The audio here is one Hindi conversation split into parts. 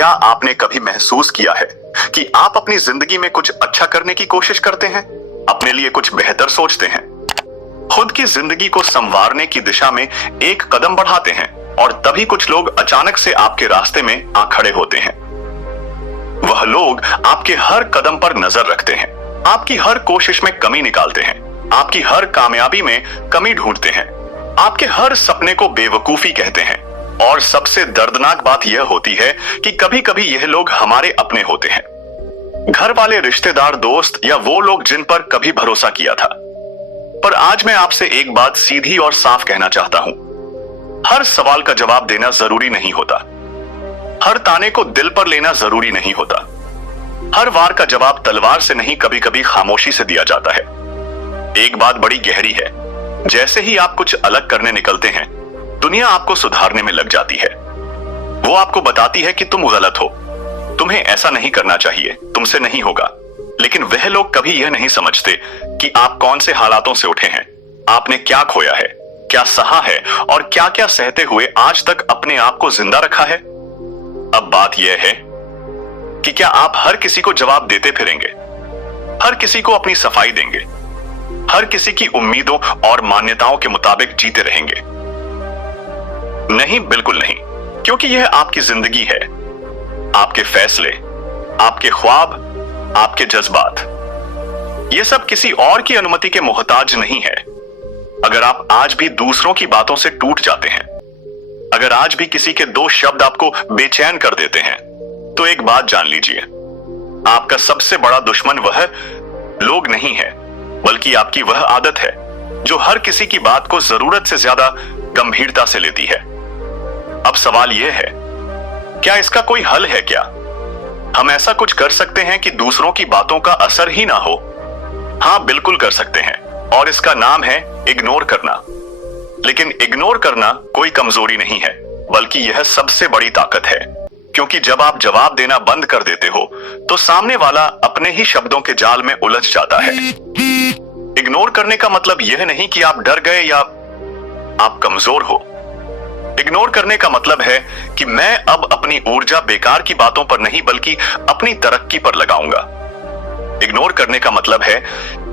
क्या आपने कभी महसूस किया है कि आप अपनी जिंदगी में कुछ अच्छा करने की कोशिश करते हैं, अपने लिए कुछ बेहतर सोचते हैं, खुद की जिंदगी को संवारने की दिशा में एक कदम बढ़ाते हैं और तभी कुछ लोग अचानक से आपके रास्ते में आ खड़े होते हैं। वह लोग आपके हर कदम पर नजर रखते हैं, आपकी हर कोशिश में कमी निकालते हैं, आपकी हर कामयाबी में कमी ढूंढते हैं, आपके हर सपने को बेवकूफी कहते हैं। और सबसे दर्दनाक बात यह होती है कि कभी कभी यह लोग हमारे अपने होते हैं, घर वाले, रिश्तेदार, दोस्त या वो लोग जिन पर कभी भरोसा किया था। पर आज मैं आपसे एक बात सीधी और साफ कहना चाहता हूं, हर सवाल का जवाब देना जरूरी नहीं होता, हर ताने को दिल पर लेना जरूरी नहीं होता, हर वार का जवाब तलवार से नहीं, कभी कभी खामोशी से दिया जाता है। एक बात बड़ी गहरी है, जैसे ही आप कुछ अलग करने निकलते हैं, दुनिया आपको सुधारने में लग जाती है। वो आपको बताती है कि तुम गलत हो, तुम्हें ऐसा नहीं करना चाहिए, तुमसे नहीं होगा। लेकिन वह लोग कभी यह नहीं समझते कि आप कौन से हालातों से उठे हैं, आपने क्या खोया है, क्या सहा है और क्या क्या सहते हुए आज तक अपने आप को जिंदा रखा है। अब बात यह है कि क्या आप हर किसी को जवाब देते फिरेंगे, हर किसी को अपनी सफाई देंगे, हर किसी की उम्मीदों और मान्यताओं के मुताबिक जीते रहेंगे? नहीं, बिल्कुल नहीं, क्योंकि यह आपकी जिंदगी है, आपके फैसले, आपके ख्वाब, आपके जज्बात, यह सब किसी और की अनुमति के मोहताज नहीं है। अगर आप आज भी दूसरों की बातों से टूट जाते हैं, अगर आज भी किसी के दो शब्द आपको बेचैन कर देते हैं, तो एक बात जान लीजिए, आपका सबसे बड़ा दुश्मन वह लोग नहीं है, बल्कि आपकी वह आदत है जो हर किसी की बात को जरूरत से ज्यादा गंभीरता से लेती है। अब सवाल यह है, क्या इसका कोई हल है? क्या हम ऐसा कुछ कर सकते हैं कि दूसरों की बातों का असर ही ना हो? हाँ, बिल्कुल कर सकते हैं, और इसका नाम है इग्नोर करना। लेकिन इग्नोर करना कोई कमजोरी नहीं है, बल्कि यह सबसे बड़ी ताकत है, क्योंकि जब आप जवाब देना बंद कर देते हो तो सामने वाला अपने ही शब्दों के जाल में उलझ जाता है। इग्नोर करने का मतलब यह नहीं कि आप डर गए या आप कमजोर हो। इग्नोर करने का मतलब है कि मैं अब अपनी ऊर्जा बेकार की बातों पर नहीं, बल्कि अपनी तरक्की पर लगाऊंगा। इग्नोर करने का मतलब है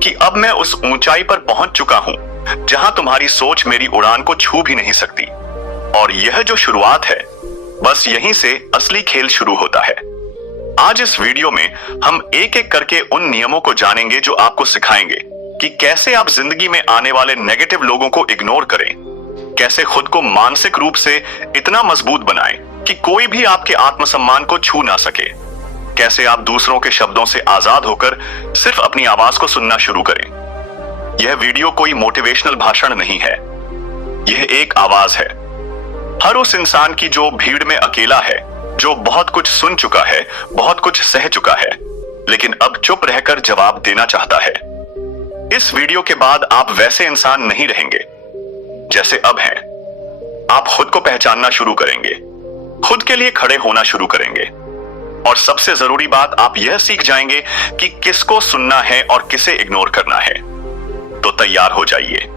कि अब मैं उस ऊंचाई पर पहुंच चुका हूं जहां तुम्हारी सोच मेरी उड़ान को छू भी नहीं सकती। और यह जो शुरुआत है, बस यहीं से असली खेल शुरू होता है। आज इस वीडियो में हम एक एक करके उन नियमों को जानेंगे जो आपको सिखाएंगे कि कैसे आप जिंदगी में आने वाले नेगेटिव लोगों को इग्नोर करें, कैसे खुद को मानसिक रूप से इतना मजबूत बनाएं कि कोई भी आपके आत्मसम्मान को छू ना सके, कैसे आप दूसरों के शब्दों से आजाद होकर सिर्फ अपनी आवाज को सुनना शुरू करें। यह वीडियो कोई मोटिवेशनल भाषण नहीं है, यह एक आवाज है हर उस इंसान की जो भीड़ में अकेला है, जो बहुत कुछ सुन चुका है, बहुत कुछ सह चुका है, लेकिन अब चुप रहकर जवाब देना चाहता है। इस वीडियो के बाद आप वैसे इंसान नहीं रहेंगे जैसे अब हैं। आप खुद को पहचानना शुरू करेंगे, खुद के लिए खड़े होना शुरू करेंगे, और सबसे जरूरी बात, आप यह सीख जाएंगे कि किसको सुनना है और किसे इग्नोर करना है। तो तैयार हो जाइए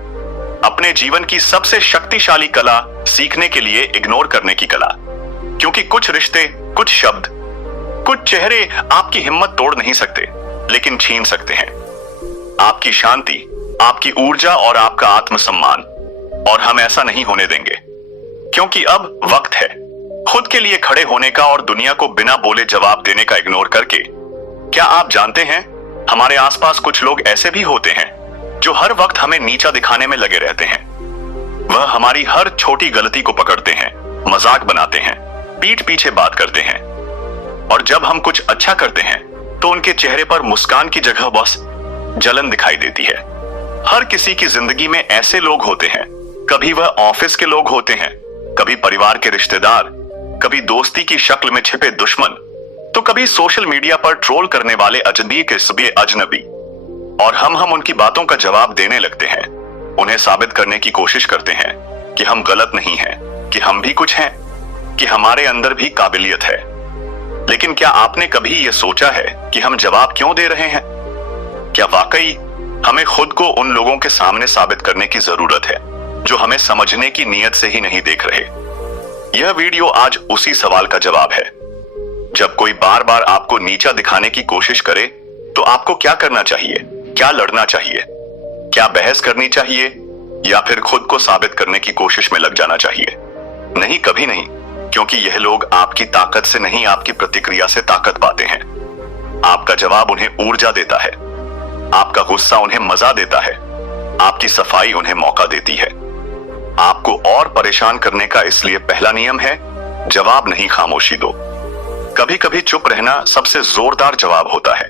अपने जीवन की सबसे शक्तिशाली कला सीखने के लिए, इग्नोर करने की कला। क्योंकि कुछ रिश्ते, कुछ शब्द, कुछ चेहरे आपकी हिम्मत तोड़ नहीं सकते, लेकिन छीन सकते हैं आपकी शांति, आपकी ऊर्जा और आपका आत्मसम्मान। और हम ऐसा नहीं होने देंगे, क्योंकि अब वक्त है खुद के लिए खड़े होने का और दुनिया को बिना बोले जवाब देने का, इग्नोर करके। क्या आप जानते हैं, हमारे आसपास कुछ लोग ऐसे भी होते हैं जो हर वक्त हमें नीचा दिखाने में लगे रहते हैं। वह हमारी हर छोटी गलती को पकड़ते हैं, मजाक बनाते हैं, पीठ पीछे बात करते हैं, और जब हम कुछ अच्छा करते हैं तो उनके चेहरे पर मुस्कान की जगह बस जलन दिखाई देती है। हर किसी की जिंदगी में ऐसे लोग होते हैं, कभी वह ऑफिस के लोग होते हैं, कभी परिवार के रिश्तेदार, कभी दोस्ती की शक्ल में छिपे दुश्मन, तो कभी सोशल मीडिया पर ट्रोल करने वाले अजनबी के सभी अजनबी। और हम उनकी बातों का जवाब देने लगते हैं, उन्हें साबित करने की कोशिश करते हैं कि हम गलत नहीं हैं, कि हम भी कुछ हैं, कि हमारे अंदर भी काबिलियत है। लेकिन क्या आपने कभी यह सोचा है कि हम जवाब क्यों दे रहे हैं? क्या वाकई हमें खुद को उन लोगों के सामने साबित करने की जरूरत है जो हमें समझने की नीयत से ही नहीं देख रहे? यह वीडियो आज उसी सवाल का जवाब है। कोई बार बार आपको नीचा दिखाने की कोशिश करे तो आपको क्या करना चाहिए? क्या लड़ना चाहिए? क्या बहस करनी चाहिए या फिर खुद को साबित करने की कोशिश में लग जाना चाहिए? नहीं, कभी नहीं, क्योंकि यह लोग आपकी ताकत से नहीं, आपकी प्रतिक्रिया से ताकत पाते हैं। आपका जवाब उन्हें ऊर्जा देता है, आपका गुस्सा उन्हें मजा देता है, आपकी सफाई उन्हें मौका देती है। आपको और परेशान करने का इसलिए पहला नियम है, जवाब नहीं, खामोशी दो। कभी कभी चुप रहना सबसे जोरदार जवाब होता है।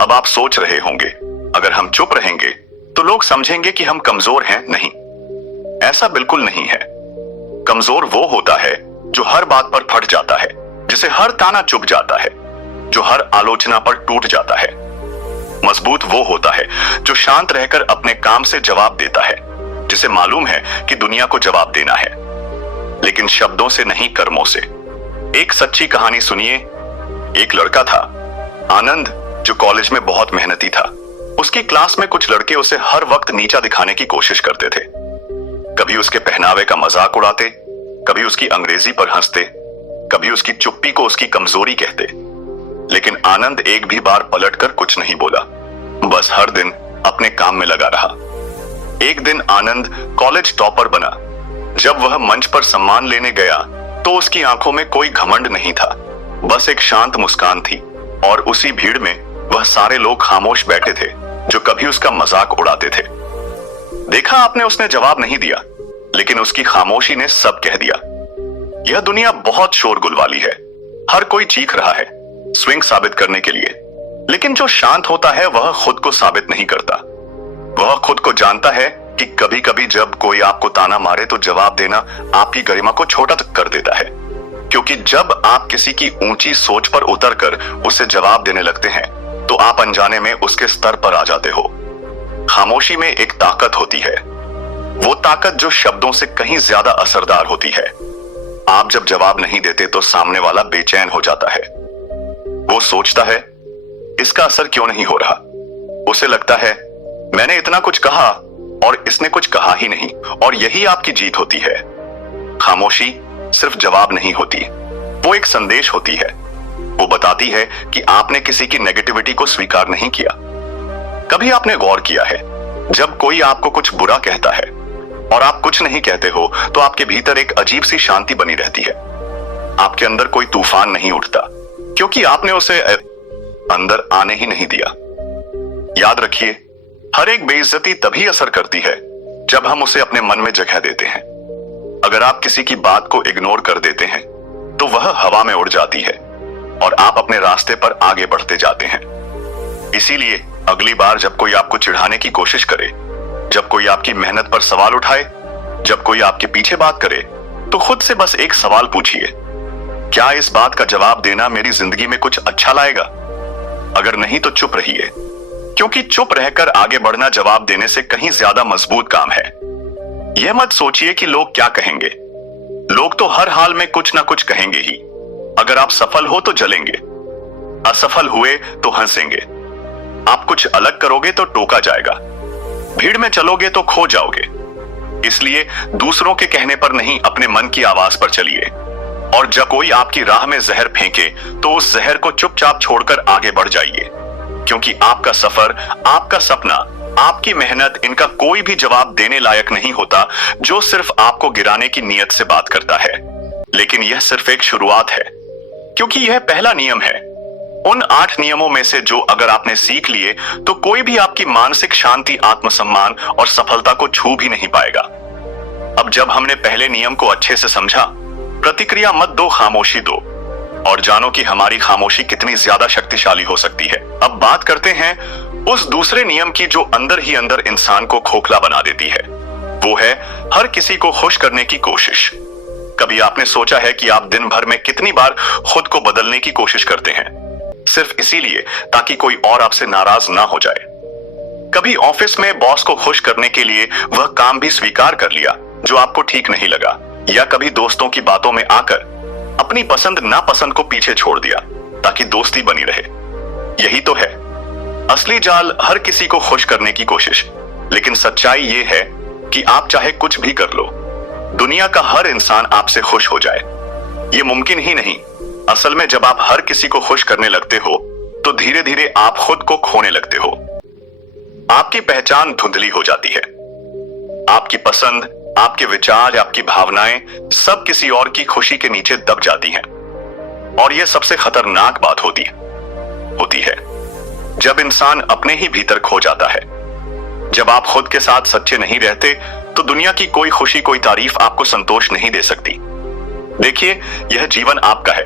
अब आप सोच रहे होंगे, अगर हम चुप रहेंगे तो लोग समझेंगे कि हम कमजोर हैं। नहीं, ऐसा बिल्कुल नहीं है। कमजोर वो होता है जो हर बात पर फट जाता है, जिसे हर ताना चुभ जाता है, जो हर आलोचना पर टूट जाता है। मजबूत वो होता है जो शांत रहकर अपने काम से जवाब देता है, जिसे मालूम है कि दुनिया को जवाब देना है, लेकिन शब्दों से नहीं, कर्मों से। एक सच्ची कहानी सुनिए। एक लड़का था, आनंद, जो कॉलेज में बहुत मेहनती था। उसकी क्लास में कुछ लड़के उसे हर वक्त नीचा दिखाने की कोशिश करते थे। कभी उसके पहनावे का मजाक उड़ाते, कभी उसकी अंग्रेजी पर हंसते, कभी उसकी चुप्पी को उसकी कमजोरी कहते। लेकिन आनंद एक भी बार पलटकर कुछ नहीं बोला, बस हर दिन अपने काम में लगा रहा। एक दिन आनंद कॉलेज टॉपर बना। जब वह मंच पर सम्मान लेने गया तो उसकी आंखों में कोई घमंड नहीं था, बस एक शांत मुस्कान थी। और उसी भीड़ में वह सारे लोग खामोश बैठे थे जो कभी उसका मजाक उड़ाते थे। देखा आपने, उसने जवाब नहीं दिया, लेकिन उसकी खामोशी ने सब कह दिया। यह दुनिया बहुत शोरगुल वाली है, हर कोई चीख रहा है स्विंग साबित करने के लिए, लेकिन जो शांत होता है वह खुद को साबित नहीं करता। वह खुद को जानता है कि कभी कभी जब कोई आपको ताना मारे तो जवाब देना आपकी गरिमा को छोटा कर देता है, क्योंकि जब आप किसी की ऊंची सोच पर उतरकर उसे जवाब देने लगते हैं तो आप अनजाने में उसके स्तर पर आ जाते हो। खामोशी में एक ताकत होती है, वो ताकत जो शब्दों से कहीं ज्यादा असरदार होती है। आप जब जवाब नहीं देते तो सामने वाला बेचैन हो जाता है। वो सोचता है, इसका असर क्यों नहीं हो रहा? उसे लगता है, मैंने इतना कुछ कहा और इसने कुछ कहा ही नहीं, और यही आपकी जीत होती है। खामोशी सिर्फ जवाब नहीं होती, वो एक संदेश होती है। वो बताती है कि आपने किसी की नेगेटिविटी को स्वीकार नहीं किया। कभी आपने गौर किया है, जब कोई आपको कुछ बुरा कहता है और आप कुछ नहीं कहते हो तो आपके भीतर एक अजीब सी शांति बनी रहती है। आपके अंदर कोई तूफान नहीं उठता, क्योंकि आपने उसे अंदर आने ही नहीं दिया। याद रखिए, हर एक बेइज्जती तभी असर करती है जब हम उसे अपने मन में जगह देते हैं। अगर आप किसी की बात को इग्नोर कर देते हैं तो वह हवा में उड़ जाती है और आप अपने रास्ते पर आगे बढ़ते जाते हैं। इसीलिए अगली बार जब कोई आपको चिढ़ाने की कोशिश करे, जब कोई आपकी मेहनत पर सवाल उठाए, जब कोई आपके पीछे बात करे, तो खुद से बस एक सवाल पूछिए, क्या इस बात का जवाब देना मेरी जिंदगी में कुछ अच्छा लाएगा? अगर नहीं तो चुप रहिए, क्योंकि चुप रहकर आगे बढ़ना जवाब देने से कहीं ज्यादा मजबूत काम है। यह मत सोचिए कि लोग क्या कहेंगे। लोग तो हर हाल में कुछ ना कुछ कहेंगे ही। अगर आप सफल हो तो जलेंगे, असफल हुए तो हंसेंगे, आप कुछ अलग करोगे तो टोका जाएगा, भीड़ में चलोगे तो खो जाओगे। इसलिए दूसरों के कहने पर नहीं, अपने मन की आवाज पर चलिए। और जब कोई आपकी राह में जहर फेंके तो उस जहर को चुपचाप छोड़कर आगे बढ़ जाइए, क्योंकि आपका सफर, आपका सपना, आपकी मेहनत, इनका कोई भी जवाब देने लायक नहीं होता, जो सिर्फ आपको गिराने की नीयत से बात करता है। लेकिन यह सिर्फ एक शुरुआत है, क्योंकि यह पहला नियम है उन 8 नियमों में से जो अगर आपने सीख लिए तो कोई भी आपकी मानसिक शांति, आत्मसम्मान और सफलता को छू भी नहीं पाएगा। अब जब हमने पहले नियम को अच्छे से समझा, प्रतिक्रिया मत दो, खामोशी दो, और जानो कि हमारी खामोशी कितनी ज्यादा शक्तिशाली हो सकती है। अब बात करते हैं उस दूसरे नियम की जो अंदर ही अंदर इंसान को खोखला बना देती है। वो है हर किसी को खुश करने की कोशिश। कभी आपने सोचा है कि आप दिन भर में कितनी बार खुद को बदलने की कोशिश करते हैं, सिर्फ इसीलिए ताकि कोई और आपसे नाराज ना हो जाए? कभी ऑफिस में बॉस को खुश करने के लिए वह काम भी स्वीकार कर लिया जो आपको ठीक नहीं लगा, या कभी दोस्तों की बातों में आकर अपनी पसंद नापसंद को पीछे छोड़ दिया ताकि दोस्ती बनी रहे। यही तो है असली जाल, हर किसी को खुश करने की कोशिश। लेकिन सच्चाई ये है कि आप चाहे कुछ भी कर लो, दुनिया का हर इंसान आपसे खुश हो जाए, ये मुमकिन ही नहीं। असल में जब आप हर किसी को खुश करने लगते हो तो धीरे धीरे आप खुद को खोने लगते हो। आपकी पहचान धुंधली हो जाती है। आपकी पसंद, आपके विचार, आपकी भावनाएं सब किसी और की खुशी के नीचे दब जाती हैं। और यह सबसे खतरनाक बात होती है जब इंसान अपने ही भीतर खो जाता है। जब आप खुद के साथ सच्चे नहीं रहते तो दुनिया की कोई खुशी, कोई तारीफ आपको संतोष नहीं दे सकती। देखिए, यह जीवन आपका है,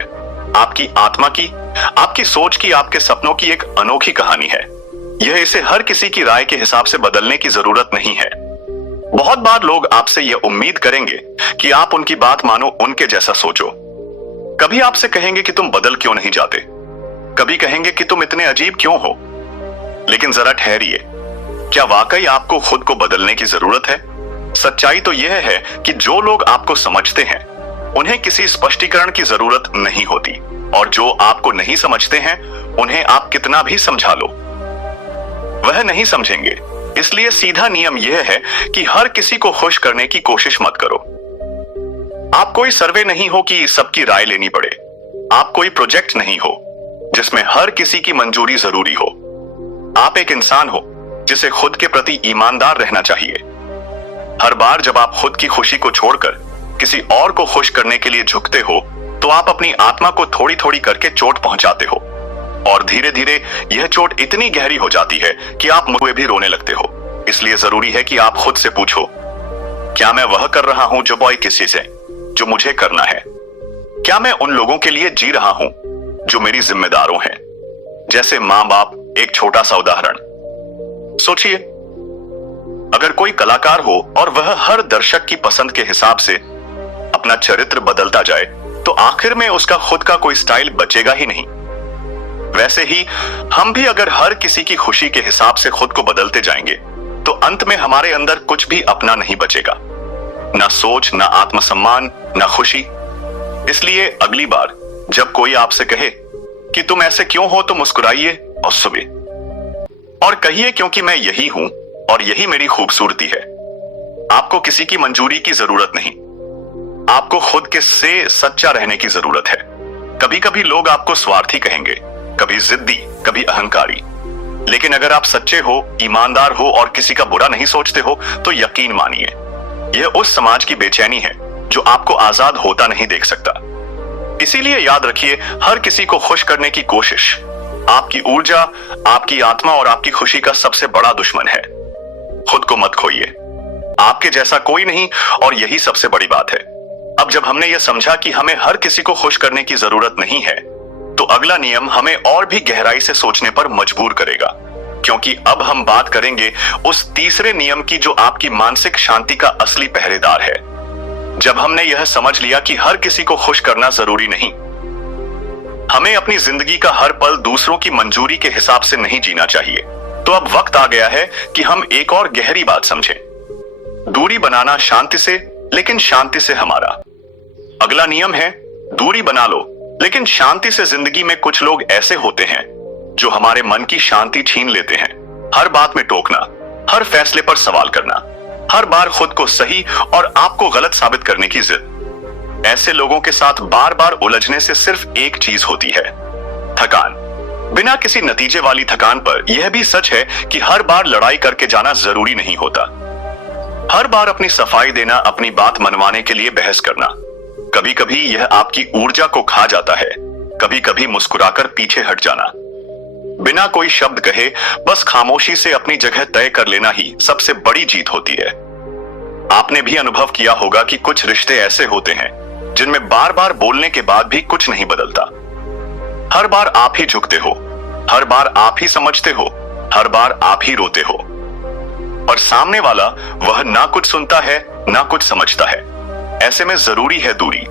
आपकी आत्मा की, आपकी सोच की, आपके सपनों की एक अनोखी कहानी है। यह इसे हर किसी की राय के हिसाब से बदलने की जरूरत नहीं है। बहुत बार लोग आपसे यह उम्मीद करेंगे कि आप उनकी बात मानो, उनके जैसा सोचो। कभी आपसे कहेंगे कि तुम बदल क्यों नहीं जाते, कभी कहेंगे कि तुम इतने अजीब क्यों हो। लेकिन जरा ठहरिए, क्या वाकई आपको खुद को बदलने की जरूरत है? सच्चाई तो यह है कि जो लोग आपको समझते हैं उन्हें किसी स्पष्टीकरण की जरूरत नहीं होती, और जो आपको नहीं समझते हैं उन्हें आप कितना भी समझा लो वह नहीं समझेंगे। इसलिए सीधा नियम यह है कि हर किसी को खुश करने की कोशिश मत करो। आप कोई सर्वे नहीं हो कि सबकी राय लेनी पड़े। आप कोई प्रोजेक्ट नहीं हो जिसमें हर किसी की मंजूरी जरूरी हो। आप एक इंसान हो जिसे खुद के प्रति ईमानदार रहना चाहिए। हर बार जब आप खुद की खुशी को छोड़कर किसी और को खुश करने के लिए झुकते हो तो आप अपनी आत्मा को थोड़ी थोड़ी करके चोट पहुंचाते हो, और धीरे धीरे यह चोट इतनी गहरी हो जाती है कि आप मुझे भी रोने लगते हो। इसलिए जरूरी है कि आप खुद से पूछो, क्या मैं वह कर रहा हूं जो बॉय किसी से जो मुझे करना है? क्या मैं उन लोगों के लिए जी रहा हूं जो मेरी जिम्मेदारों हैं? जैसे मां बाप। एक छोटा सा उदाहरण सोचिए, अगर कोई कलाकार हो और वह हर दर्शक की पसंद के हिसाब से अपना चरित्र बदलता जाए तो आखिर में उसका खुद का कोई स्टाइल बचेगा ही नहीं। वैसे ही हम भी अगर हर किसी की खुशी के हिसाब से खुद को बदलते जाएंगे तो अंत में हमारे अंदर कुछ भी अपना नहीं बचेगा, ना सोच, ना आत्मसम्मान, ना खुशी। इसलिए अगली बार जब कोई आपसे कहे कि तुम ऐसे क्यों हो तो मुस्कुराइए और सुबह और कहिए, क्योंकि मैं यही हूं और यही मेरी खूबसूरती है। आपको किसी की मंजूरी की जरूरत नहीं, आपको खुद के से सच्चा रहने की जरूरत है। कभी कभी लोग आपको स्वार्थी कहेंगे, कभी जिद्दी, कभी अहंकारी, लेकिन अगर आप सच्चे हो, ईमानदार हो और किसी का बुरा नहीं सोचते हो तो यकीन मानिए, यह उस समाज की बेचैनी है जो आपको आजाद होता नहीं देख सकता। इसीलिए याद रखिए, हर किसी को खुश करने की कोशिश आपकी ऊर्जा, आपकी आत्मा और आपकी खुशी का सबसे बड़ा दुश्मन है। खुद को मत खोइए, आपके जैसा कोई नहीं, और यही सबसे बड़ी बात है। अब जब हमने यह समझा कि हमें हर किसी को खुश करने की जरूरत नहीं है, तो अगला नियम हमें और भी गहराई से सोचने पर मजबूर करेगा, क्योंकि अब हम बात करेंगे उस तीसरे नियम की जो आपकी मानसिक शांति का असली पहरेदार है। जब हमने यह समझ लिया कि हर किसी को खुश करना जरूरी नहीं, हमें अपनी जिंदगी का हर पल दूसरों की मंजूरी के हिसाब से नहीं जीना चाहिए, तो अब वक्त आ गया है कि हम एक और गहरी बात समझें। दूरी बनाना शांति से, लेकिन शांति से हमारा। अगला नियम है, दूरी बना लो लेकिन शांति से। जिंदगी में कुछ लोग ऐसे होते हैं जो हमारे मन की शांति छीन लेते हैं। हर बात में टोकना, हर फैसले पर सवाल करना, हर बार खुद को सही और आपको गलत साबित करने की जिद। ऐसे लोगों के साथ बार बार उलझने से सिर्फ एक चीज होती है, थकान। बिना किसी नतीजे वाली थकान पर यह भी सच है कि हर बार लड़ाई करके जाना जरूरी नहीं होता। हर बार अपनी सफाई देना, अपनी बात मनवाने के लिए बहस करना, कभी कभी यह आपकी ऊर्जा को खा जाता है। कभी कभी मुस्कुराकर पीछे हट जाना, बिना कोई शब्द कहे बस खामोशी से अपनी जगह तय कर लेना ही सबसे बड़ी जीत होती है। आपने भी अनुभव किया होगा कि कुछ रिश्ते ऐसे होते हैं जिनमें बार बार बोलने के बाद भी कुछ नहीं बदलता। हर बार आप ही झुकते हो, हर बार आप ही समझते हो, हर बार आप ही रोते हो, और सामने वाला वह ना कुछ सुनता है ना कुछ समझता है। ऐसे में जरूरी है दूरी,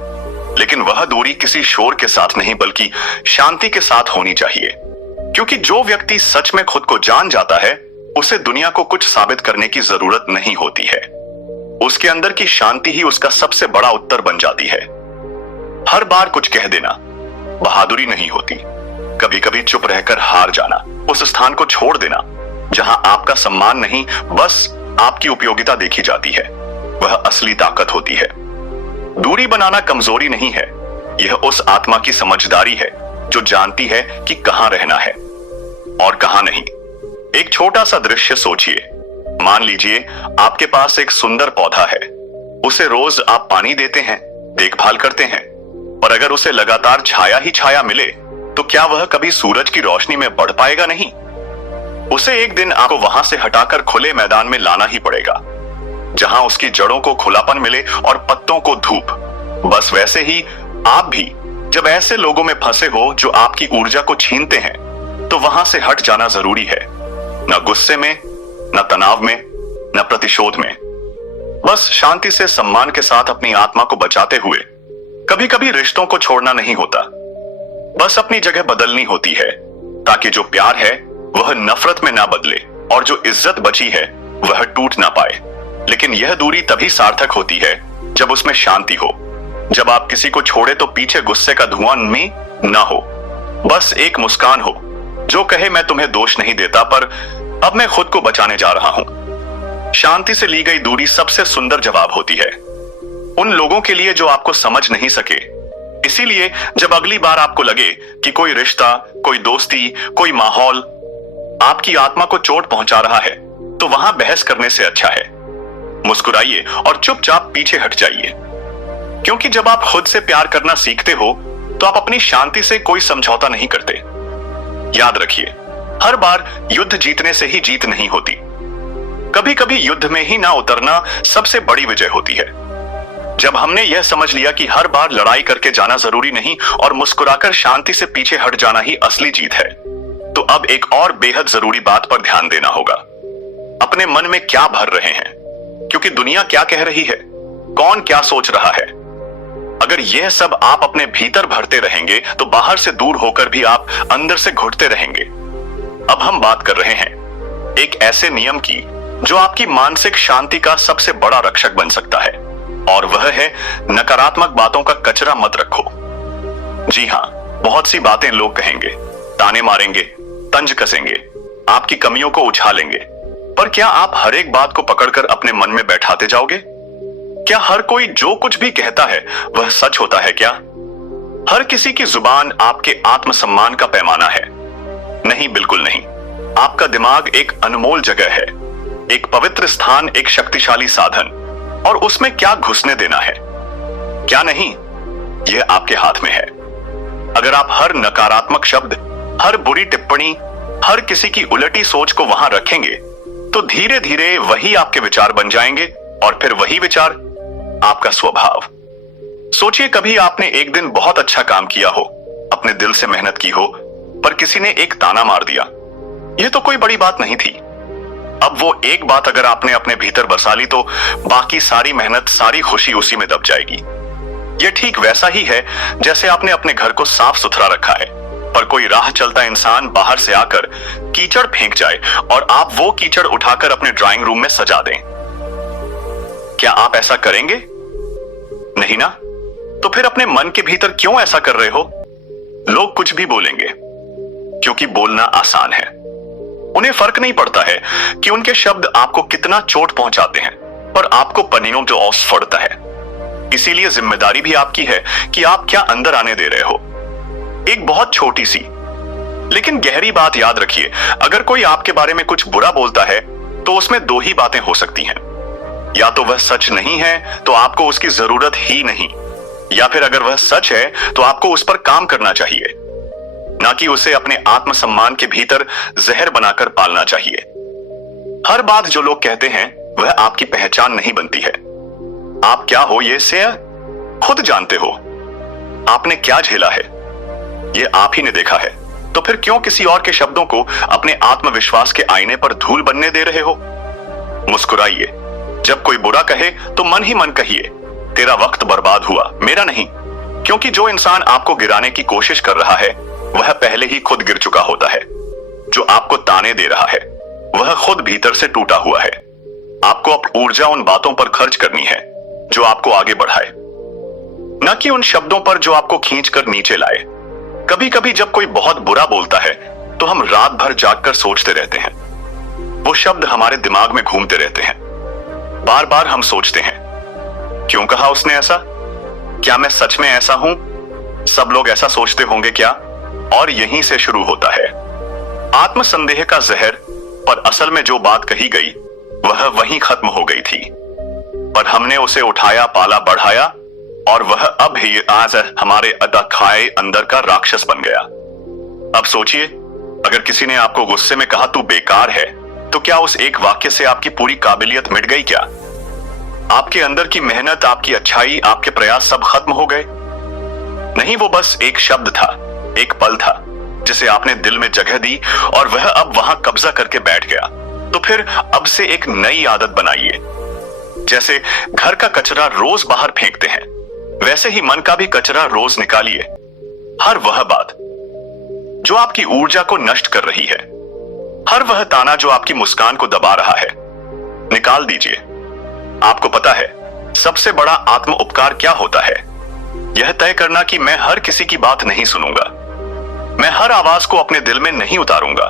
लेकिन वह दूरी किसी शोर के साथ नहीं बल्कि शांति के साथ होनी चाहिए। क्योंकि जो व्यक्ति सच में खुद को जान जाता है उसे दुनिया को कुछ साबित करने की जरूरत नहीं होती है। उसके अंदर की शांति ही उसका सबसे बड़ा उत्तर बन जाती है। हर बार कुछ कह देना बहादुरी नहीं होती। कभी कभी चुप रहकर हार जाना, उस स्थान को छोड़ देना जहां आपका सम्मान नहीं बस आपकी उपयोगिता देखी जाती है, वह असली ताकत होती है। दूरी बनाना कमजोरी नहीं है, यह उस आत्मा की समझदारी है जो जानती है कि कहां रहना है और कहां नहीं। एक छोटा सा दृश्य सोचिए। मान लीजिए आपके पास एक सुंदर पौधा है। उसे रोज आप पानी देते हैं, देखभाल करते हैं, और अगर उसे लगातार छाया ही छाया मिले तो क्या वह कभी सूरज की रोशनी में बढ़ पाएगा? नहीं। उसे एक दिन आपको वहां से हटाकर खुले मैदान में लाना ही पड़ेगा, जहां उसकी जड़ों को खुलापन मिले और पत्तों को धूप। बस वैसे ही आप भी जब ऐसे लोगों में फंसे हो जो आपकी ऊर्जा को छीनते हैं, तो वहां से हट जाना जरूरी है। न गुस्से में, न तनाव में, न प्रतिशोध में। बस शांति से, सम्मान के साथ अपनी आत्मा को बचाते हुए। कभी कभी रिश्तों को छोड़ना नहीं होता, बस अपनी जगह बदलनी होती है, ताकि जो प्यार है वह नफरत में ना बदले और जो इज्जत बची है वह टूट ना पाए। लेकिन यह दूरी तभी सार्थक होती है जब उसमें शांति हो, जब आप किसी को छोड़े तो पीछे गुस्से का धुआं में ना हो, बस एक मुस्कान हो जो कहे मैं तुम्हें दोष नहीं देता, पर अब मैं खुद को बचाने जा रहा हूं। शांति से ली गई दूरी सबसे सुंदर जवाब होती है उन लोगों के लिए जो आपको समझ नहीं सके। इसीलिए जब अगली बार आपको लगे कि कोई रिश्ता, कोई दोस्ती, कोई माहौल आपकी आत्मा को चोट पहुंचा रहा है, तो वहां बहस करने से अच्छा है मुस्कुराइए और चुपचाप पीछे हट जाइए। क्योंकि जब आप खुद से प्यार करना सीखते हो तो आप अपनी शांति से कोई समझौता नहीं करते। याद रखिए, हर बार युद्ध जीतने से ही जीत नहीं होती। कभी कभी युद्ध में ही ना उतरना सबसे बड़ी विजय होती है। जब हमने यह समझ लिया कि हर बार लड़ाई करके जाना जरूरी नहीं और मुस्कुराकर शांति से पीछे हट जाना ही असली जीत है, तो अब एक और बेहद जरूरी बात पर ध्यान देना होगा। अपने मन में क्या भर रहे हैं, क्योंकि दुनिया क्या कह रही है, कौन क्या सोच रहा है। अगर यह सब आप अपने भीतर भरते रहेंगे तो बाहर से दूर होकर भी आप अंदर से घुटते रहेंगे। अब हम बात कर रहे हैं एक ऐसे नियम की जो आपकी मानसिक शांति का सबसे बड़ा रक्षक बन सकता है, और वह है नकारात्मक बातों का कचरा मत रखो। जी हां, बहुत सी बातें लोग कहेंगे, ताने मारेंगे, तंज कसेंगे, आपकी कमियों को उछालेंगे, पर क्या आप हर एक बात को पकड़कर अपने मन में बैठाते जाओगे? क्या हर कोई जो कुछ भी कहता है वह सच होता है क्या? हर किसी की जुबान आपके आत्मसम्मान का पैमाना है? नहीं, बिल्कुल नहीं। आपका दिमाग एक अनमोल जगह है, एक पवित्र स्थान, एक शक्तिशाली साधन, और उसमें क्या घुसने देना है, क्या नहीं, यह आपके हाथ में है। अगर आप हर नकारात्मक शब्द, हर बुरी टिप्पणी, हर किसी की उलटी सोच को वहां रखेंगे, तो धीरे धीरे वही आपके विचार बन जाएंगे, और फिर वही विचार आपका स्वभाव। सोचिए, कभी आपने एक दिन बहुत अच्छा काम किया हो, अपने दिल से मेहनत की हो, पर किसी ने एक ताना मार दिया। यह तो कोई बड़ी बात नहीं थी। अब वो एक बात अगर आपने अपने भीतर बसा ली तो बाकी सारी मेहनत, सारी खुशी उसी में दब जाएगी। यह ठीक वैसा ही है जैसे आपने अपने घर को साफ सुथरा रखा है, पर कोई राह चलता इंसान बाहर से आकर कीचड़ फेंक जाए और आप वो कीचड़ उठाकर अपने ड्राइंग रूम में सजा दें। क्या आप ऐसा करेंगे? नहीं ना? तो फिर अपने मन के भीतर क्यों ऐसा कर रहे हो? लोग कुछ भी बोलेंगे, क्योंकि बोलना आसान है। उन्हें फर्क नहीं पड़ता है कि उनके शब्द आपको कितना चोट पहुंचाते हैं, पर आपको पन्नियों जो औस फड़ता है। इसीलिए जिम्मेदारी भी आपकी है कि आप क्या अंदर आने दे रहे हो। एक बहुत छोटी सी लेकिन गहरी बात याद रखिए, अगर कोई आपके बारे में कुछ बुरा बोलता है तो उसमें दो ही बातें हो सकती हैं। या तो वह सच नहीं है तो आपको उसकी जरूरत ही नहीं, या फिर अगर वह सच है तो आपको उस पर काम करना चाहिए, ना कि उसे अपने आत्मसम्मान के भीतर जहर बनाकर पालना चाहिए। हर बात जो लोग कहते हैं वह आपकी पहचान नहीं बनती है। आप क्या हो ये से खुद जानते हो। आपने क्या झेला है ये आप ही ने देखा है, तो फिर क्यों किसी और के शब्दों को अपने आत्मविश्वास के आईने पर धूल बनने दे रहे हो? मुस्कुराइए। जब कोई बुरा कहे तो मन ही मन कहिए, तेरा वक्त बर्बाद हुआ, मेरा नहीं। क्योंकि जो इंसान आपको गिराने की कोशिश कर रहा है वह पहले ही खुद गिर चुका होता है। जो आपको ताने दे रहा है वह खुद भीतर से टूटा हुआ है। आपको अपनी ऊर्जा उन बातों पर खर्च करनी है जो आपको आगे बढ़ाए, न कि उन शब्दों पर जो आपको खींचकर नीचे लाए। कभी कभी जब कोई बहुत बुरा बोलता है तो हम रात भर जागकर सोचते रहते हैं। वो शब्द हमारे दिमाग में घूमते रहते हैं। बार बार हम सोचते हैं, क्यों कहा उसने ऐसा? क्या मैं सच में ऐसा हूं? सब लोग ऐसा सोचते होंगे क्या? और यहीं से शुरू होता है आत्मसंदेह का जहर। पर असल में जो बात कही गई वह वहीं खत्म हो गई थी, पर हमने उसे उठाया, पाला, बढ़ाया और वह अब ही आज हमारे अदखाए अंदर का राक्षस बन गया। अब सोचिए, अगर किसी ने आपको गुस्से में कहा तू बेकार है, तो क्या उस एक वाक्य से आपकी पूरी काबिलियत मिट गई क्या? आपके अंदर की मेहनत, आपकी अच्छाई, आपके प्रयास सब खत्म हो गए? नहीं, वो बस एक शब्द था, एक पल था जिसे आपने दिल में जगह दी और वह अब वहां कब्जा करके बैठ गया। तो फिर अब से एक नई आदत बनाइए। जैसे घर का कचरा रोज बाहर फेंकते हैं, वैसे ही मन का भी कचरा रोज निकालिए। हर वह बात जो आपकी ऊर्जा को नष्ट कर रही है, हर वह ताना जो आपकी मुस्कान को दबा रहा है, निकाल दीजिए। आपको पता है सबसे बड़ा आत्म उपकार क्या होता है? यह तय करना कि मैं हर किसी की बात नहीं सुनूंगा, मैं हर आवाज को अपने दिल में नहीं उतारूंगा,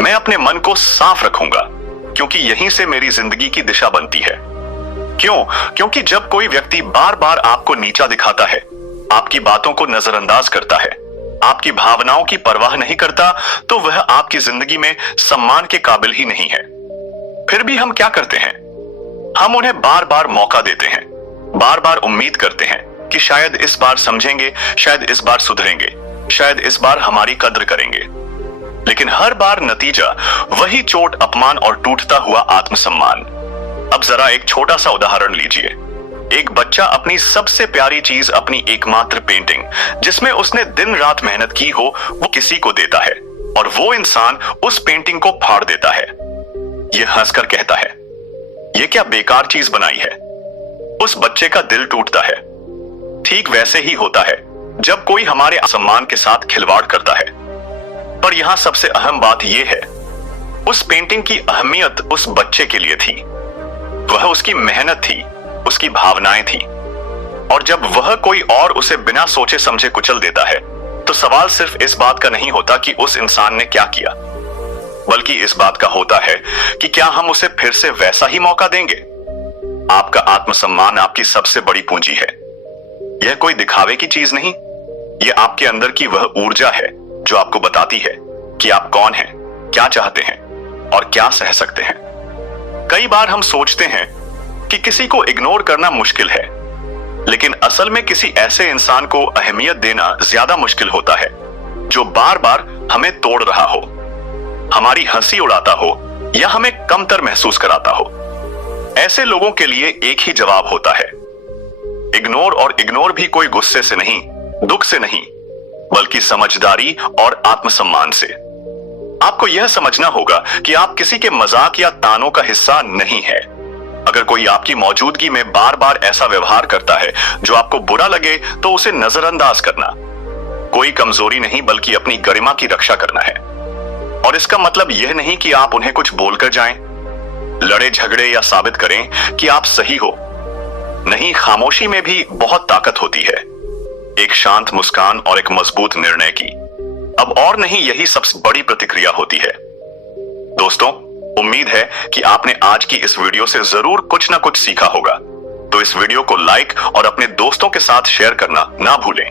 मैं अपने मन को साफ रखूंगा, क्योंकि यहीं से मेरी जिंदगी की दिशा बनती है। क्यों? क्योंकि जब कोई व्यक्ति बार बार आपको नीचा दिखाता है, आपकी बातों को नजरअंदाज करता है, आपकी भावनाओं की परवाह नहीं करता, तो वह आपकी जिंदगी में सम्मान के काबिल ही नहीं है। फिर भी हम क्या करते हैं? हम उन्हें बार बार मौका देते हैं, बार बार उम्मीद करते हैं कि शायद इस बार समझेंगे, शायद इस बार सुधरेंगे, शायद इस बार हमारी कद्र करेंगे। लेकिन हर बार नतीजा वही चोट, अपमान और टूटता हुआ आत्मसम्मान। अब जरा एक छोटा सा उदाहरण लीजिए। एक बच्चा अपनी सबसे प्यारी चीज, अपनी एकमात्र पेंटिंग, जिसमें उसने दिन रात मेहनत की हो, वो किसी को देता है और वो इंसान उस पेंटिंग को फाड़ देता है। यह हंसकर कहता है, ये क्या बेकार चीज बनाई है। उस बच्चे का दिल टूटता है। ठीक वैसे ही होता है जब कोई हमारे सम्मान के साथ खिलवाड़ करता है। पर यहां सबसे अहम बात यह है, उस पेंटिंग की अहमियत उस बच्चे के लिए थी। वह उसकी मेहनत थी, उसकी भावनाएं थी। और जब वह कोई और उसे बिना सोचे समझे कुचल देता है, तो सवाल सिर्फ इस बात का नहीं होता कि उस इंसान ने क्या किया, बल्कि इस बात का होता है कि क्या हम उसे फिर से वैसा ही मौका देंगे। आपका आत्मसम्मान आपकी सबसे बड़ी पूंजी है। यह कोई दिखावे की चीज नहीं, यह आपके अंदर की वह ऊर्जा है जो आपको बताती है कि आप कौन हैं, क्या चाहते हैं और क्या सह सकते हैं। कई बार हम सोचते हैं कि किसी को इग्नोर करना मुश्किल है, लेकिन असल में किसी ऐसे इंसान को अहमियत देना ज्यादा मुश्किल होता है जो बार बार हमें तोड़ रहा हो, हमारी हंसी उड़ाता हो या हमें कमतर महसूस कराता हो। ऐसे लोगों के लिए एक ही जवाब होता है, इग्नोर। और इग्नोर भी कोई गुस्से से नहीं, दुख से नहीं, बल्कि समझदारी और आत्मसम्मान से। आपको यह समझना होगा कि आप किसी के मजाक या तानों का हिस्सा नहीं है। अगर कोई आपकी मौजूदगी में बार बार ऐसा व्यवहार करता है जो आपको बुरा लगे, तो उसे नजरअंदाज करना कोई कमजोरी नहीं, बल्कि अपनी गरिमा की रक्षा करना है। और इसका मतलब यह नहीं कि आप उन्हें कुछ बोलकर जाएं, लड़े झगड़े या साबित करें कि आप सही हो। नहीं, खामोशी में भी बहुत ताकत होती है, एक शांत मुस्कान और एक मजबूत निर्णय की। अब और नहीं, यही सबसे बड़ी प्रतिक्रिया होती है। दोस्तों, उम्मीद है कि आपने आज की इस वीडियो से जरूर कुछ ना कुछ सीखा होगा। तो इस वीडियो को लाइक और अपने दोस्तों के साथ शेयर करना ना भूलें।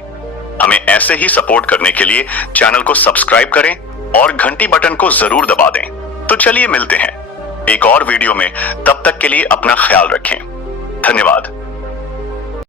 हमें ऐसे ही सपोर्ट करने के लिए चैनल को सब्सक्राइब करें और घंटी बटन को जरूर दबा दें। तो चलिए मिलते हैं एक और वीडियो में, तब तक के लिए अपना ख्याल रखें। धन्यवाद।